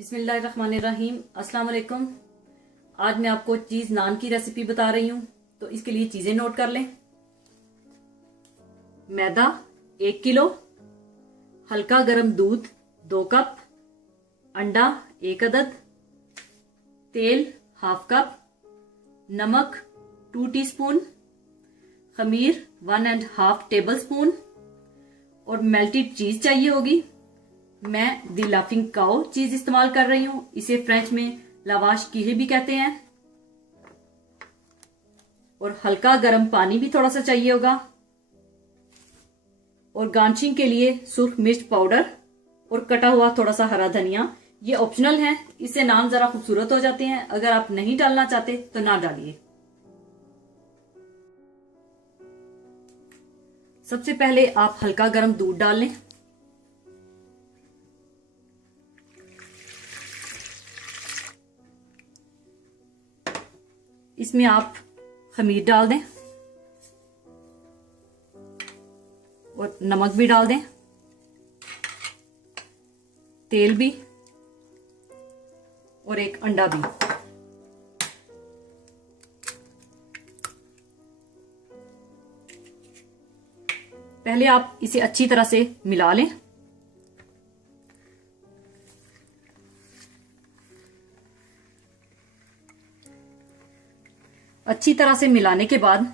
बिस्मिल्लाहिर्रहमानिर्रहीम। अस्सलाम वालेकुम। आज मैं आपको चीज़ नान की रेसिपी बता रही हूँ, तो इसके लिए चीज़ें नोट कर लें। मैदा 1 किलो, हल्का गर्म दूध 2 कप, अंडा 1 अदद, तेल हाफ कप, नमक 2 टीस्पून, खमीर 1.5 टेबल स्पून और मेल्टेड चीज चाहिए होगी। मैं दी लाफिंग काऊ चीज इस्तेमाल कर रही हूं, इसे फ्रेंच में लावाश कीहे भी कहते हैं। और हल्का गर्म पानी भी थोड़ा सा चाहिए होगा। और गार्निशिंग के लिए सुर्ख मिर्च पाउडर और कटा हुआ थोड़ा सा हरा धनिया, ये ऑप्शनल है, इससे नान जरा खूबसूरत हो जाते हैं। अगर आप नहीं डालना चाहते तो ना डालिए। सबसे पहले आप हल्का गर्म दूध डाल लें। इसमें आप खमीर डाल दें और नमक भी डाल दें, तेल भी और एक अंडा भी। पहले आप इसे अच्छी तरह से मिला लें। अच्छी तरह से मिलाने के बाद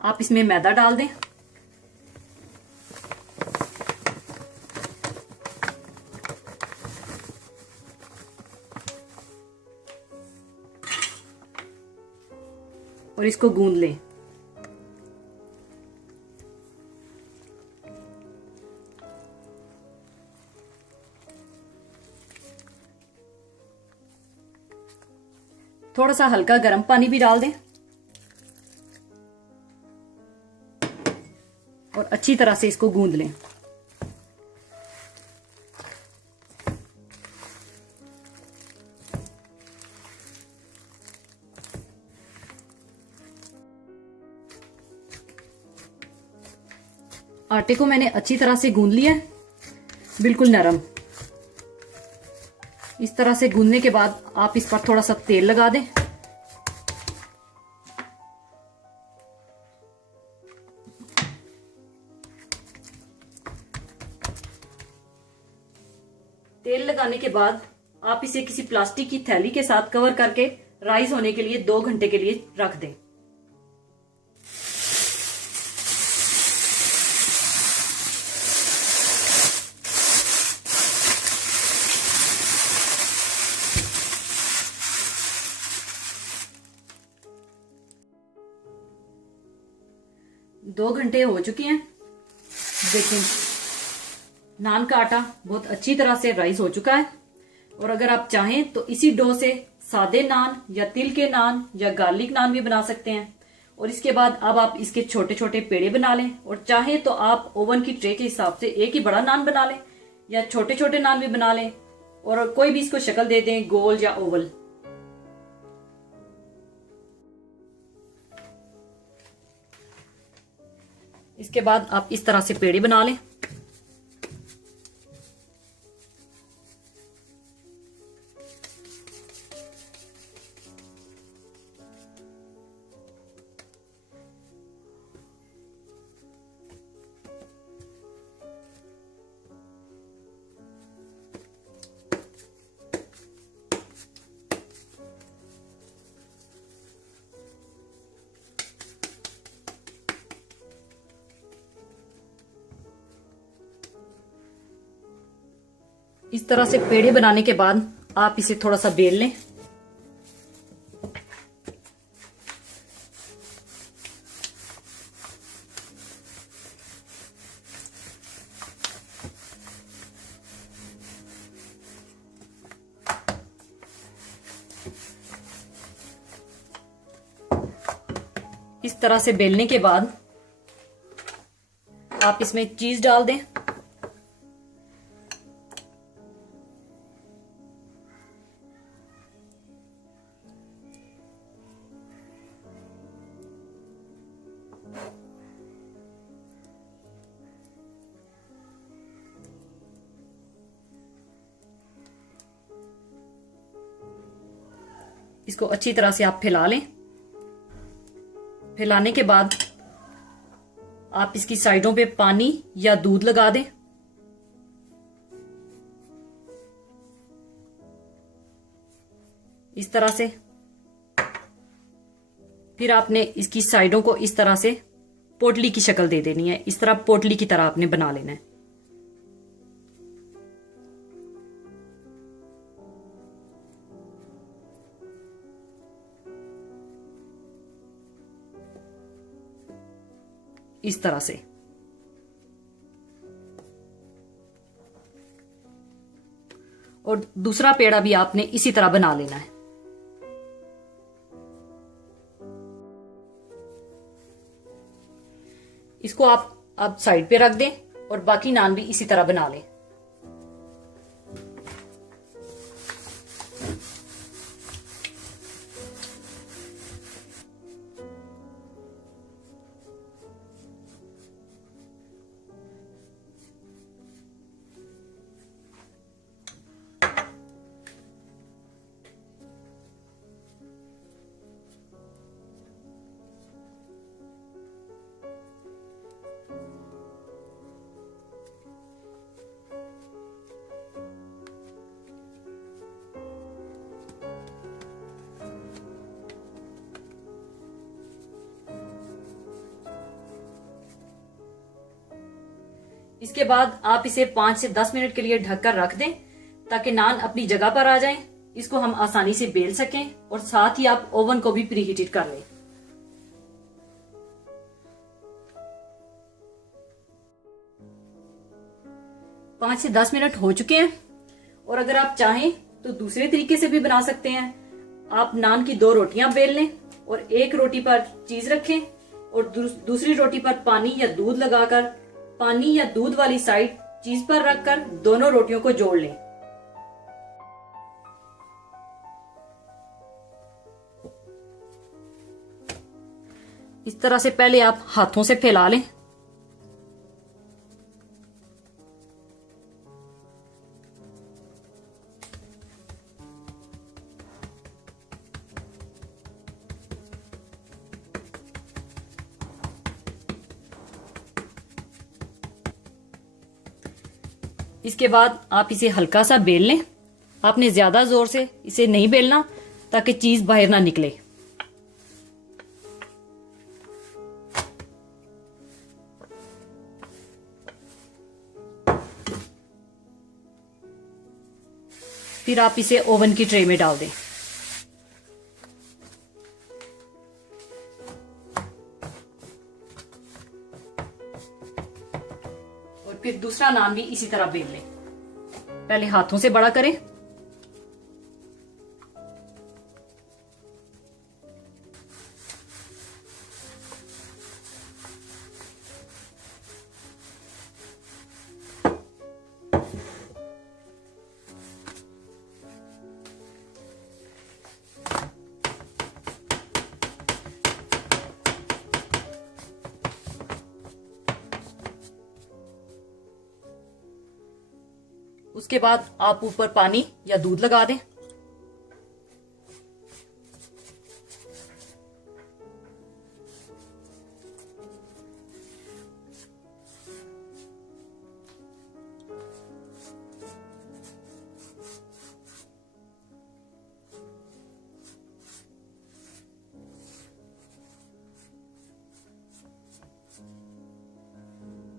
आप इसमें मैदा डाल दें। और इसको गूंद लें। थोड़ा सा हल्का गर्म पानी भी डाल दें और अच्छी तरह से इसको गूंद लें। आटे को मैंने अच्छी तरह से गूंद लिया है, बिल्कुल नरम। इस तरह से गूंदने के बाद आप इस पर थोड़ा सा तेल लगा दें। तेल लगाने के बाद आप इसे किसी प्लास्टिक की थैली के साथ कवर करके राइस होने के लिए 2 घंटे के लिए रख दें। दो घंटे हो चुके हैं। देखें, नान का आटा बहुत अच्छी तरह से राइस हो चुका है। और अगर आप चाहें तो इसी डो से सादे नान या तिल के नान या गार्लिक नान भी बना सकते हैं। और इसके बाद अब आप इसके छोटे छोटे पेड़े बना लें। और चाहें तो आप ओवन की ट्रे के हिसाब से एक ही बड़ा नान बना लें या छोटे छोटे नान भी बना लें। और कोई भी इसको शक्ल दे दें, गोल या ओवल। इसके बाद आप इस तरह से पेड़े बना लें। इस तरह से पेड़े बनाने के बाद आप इसे थोड़ा सा बेल लें। इस तरह से बेलने के बाद आप इसमें चीज डाल दें। इसको अच्छी तरह से आप फैला लें। फैलाने के बाद आप इसकी साइडों पे पानी या दूध लगा दें। इस तरह से। फिर आपने इसकी साइडों को इस तरह से पोटली की शक्ल दे देनी है। इस तरह पोटली की तरह आपने बना लेना है। इस तरह से। और दूसरा पेड़ा भी आपने इसी तरह बना लेना है। इसको आप साइड पे रख दें और बाकी नान भी इसी तरह बना लें। इसके बाद आप इसे 5 से 10 मिनट के लिए ढककर रख दें ताकि नान अपनी जगह पर आ जाएं। इसको हम आसानी से बेल सकें और साथ ही आप ओवन को भी प्रीहीटेड कर लें। पांच से 10 मिनट हो चुके हैं और अगर आप चाहें तो दूसरे तरीके से भी बना सकते हैं। आप नान की 2 रोटियां बेल लें और एक रोटी पर चीज रखें और दूसरी रोटी पर पानी या दूध लगाकर पानी या दूध वाली साइड चीज पर रखकर दोनों रोटियों को जोड़ लें। इस तरह से पहले आप हाथों से फैला लें। इसके बाद आप इसे हल्का सा बेल लें। आपने ज्यादा जोर से इसे नहीं बेलना ताकि चीज बाहर ना निकले। फिर आप इसे ओवन की ट्रे में डाल दें। और फिर दूसरा नान भी इसी तरह बेल लें। पहले हाथों से बड़ा करें। उसके बाद आप ऊपर पानी या दूध लगा दें।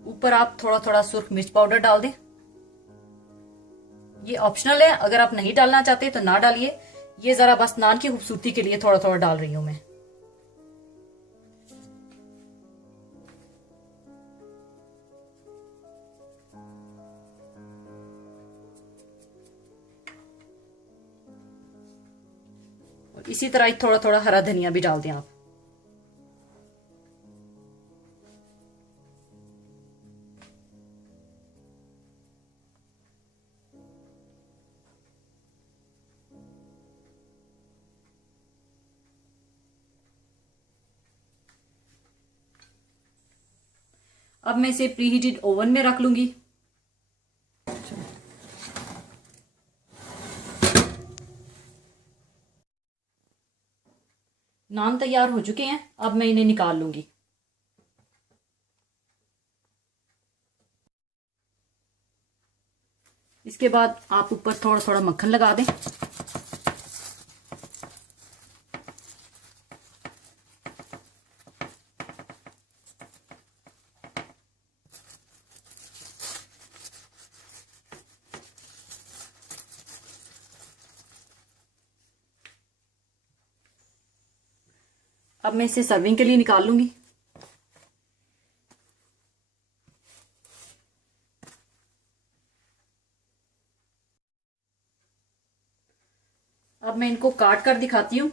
ऊपर आप थोड़ा थोड़ा सुर्ख मिर्च पाउडर डाल दें। ये ऑप्शनल है, अगर आप नहीं डालना चाहते तो ना डालिए। ये जरा बस नान की खूबसूरती के लिए थोड़ा थोड़ा डाल रही हूं मैं। और इसी तरह ही थोड़ा थोड़ा हरा धनिया भी डाल दें आप। अब मैं इसे प्रीहीटेड ओवन में रख लूंगी। नान तैयार हो चुके हैं, अब मैं इन्हें निकाल लूंगी। इसके बाद आप ऊपर थोड़ा थोड़ा मक्खन लगा दें। अब मैं इसे सर्विंग के लिए निकाल लूंगी। अब मैं इनको काट कर दिखाती हूँ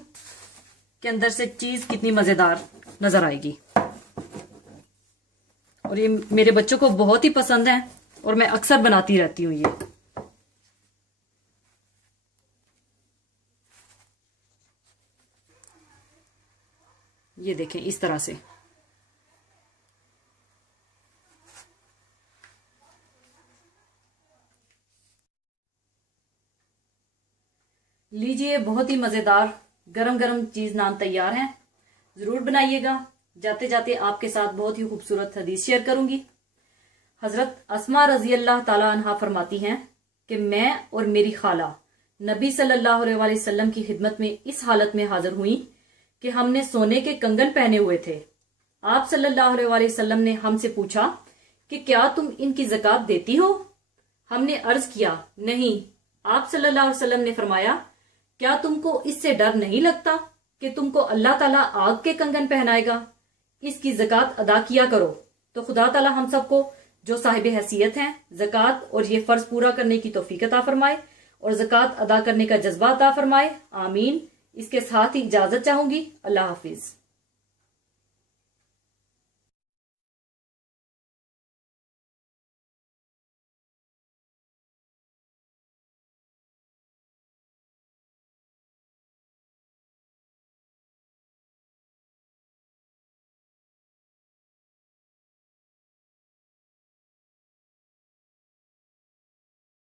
कि अंदर से चीज कितनी मजेदार नजर आएगी। और ये मेरे बच्चों को बहुत ही पसंद है और मैं अक्सर बनाती रहती हूँ ये देखें इस तरह से। लीजिए, बहुत ही मजेदार गरम गरम चीज नान तैयार हैं। जरूर बनाइएगा। जाते जाते आपके साथ बहुत ही खूबसूरत हदीस शेयर करूंगी। हजरत अस्मा रजी अल्लाह ताला अन्हा फरमाती हैं कि मैं और मेरी खाला नबी सल्लल्लाहु अलैहि वसल्लम की खिदमत में इस हालत में हाजिर हुई कि हमने सोने के कंगन पहने हुए थे। आप सल्लल्लाहु अलैहि वसल्लम ने हमसे पूछा कि क्या तुम इनकी ज़कात देती हो? हमने अर्ज किया, नहीं। आप सल्लल्लाहु अलैहि वसल्लम ने फरमाया, क्या तुमको इससे डर नहीं लगता कि तुमको अल्लाह ताला आग के कंगन पहनाएगा? इसकी ज़कात अदा किया करो। तो खुदा ताला हम सबको जो साहिब हैसियत हैं ज़कात और ये फर्ज पूरा करने की तौफीक अता फरमाए और ज़कात अदा करने का जज्बा अता फरमाए। आमीन। इसके साथ ही इजाजत चाहूंगी। अल्लाह हाफिज।